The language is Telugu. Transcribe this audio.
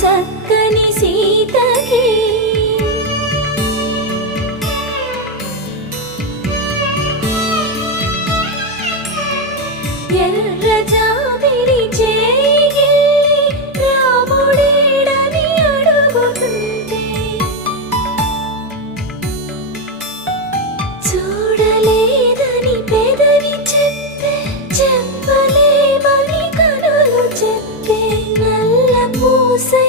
చక్కని సీతకి ఎర్ర జాబిలి చేయి రాముడేడని అడుగుతుంటే చూడలేదని పెదవి చెప్పే చెప్పలేమని కనులు చెప్పే నల్ల పూసై